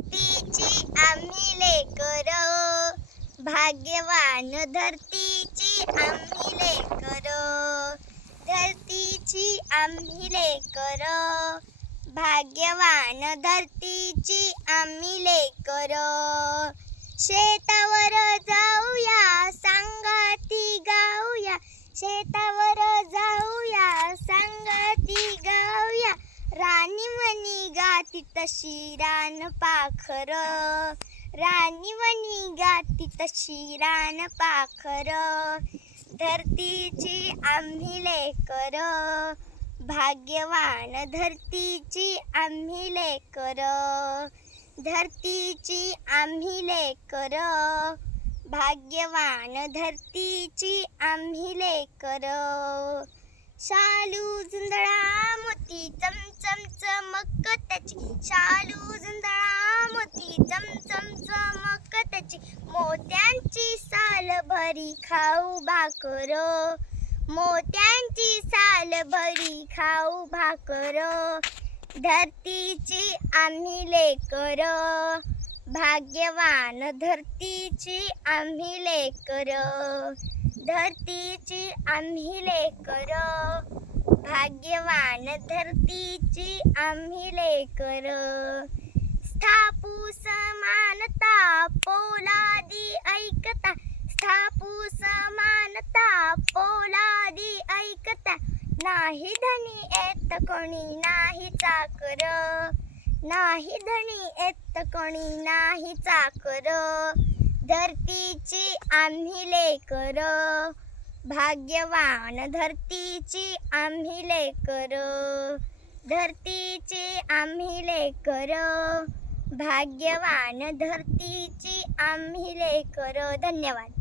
धरतीची आम्ही लेकर, भाग्यवान धरतीची आम्ही लेकर, धरतीची आम्ही लेकर, भाग्यवान धरतीची आम्ही लेकर. शेतावर जाऊया संगती गाऊया, शेतावर जाऊया संगती गाऊया, राणी म्हणी गाती तशी रान पाखर, राणी म्हणी गाती तशी रान पाखर. धरतीची आम्ही लेकर, भाग्यवान धरतीची आम्ही लेकर, धरतीची आम्ही लेकर, भाग्यवान धरतीची आम्ही लेकर. शालू जुंधळा मोती चमचम चमक त्याची, शालू जुंधळा मोती चमचम चमक त्याची, मोत्यांची साल भरी खाऊ भाकर, मोत्यांची साल भरी खाऊ भाकर. धरतीची आम्ही लेकर, भाग्यवान धरतीची आम्ही लेकर, धरतीची आम्ही लेकर, भाग्यवान धरतीची आम्ही लेकर. स्थापू समानता पोलादी ऐकता, स्थापू समानता पोलादी ऐकता, नाही धनी येत कोणी नाही चाकर, नाही धनी येत कोणी नाही चाकर. धरतीची आम्ही लेकर, भाग्यवान धरतीची आम्ही लेकर, धरतीची आम्ही लेकर, भाग्यवान धरतीची आम्ही लेकर. धन्यवाद.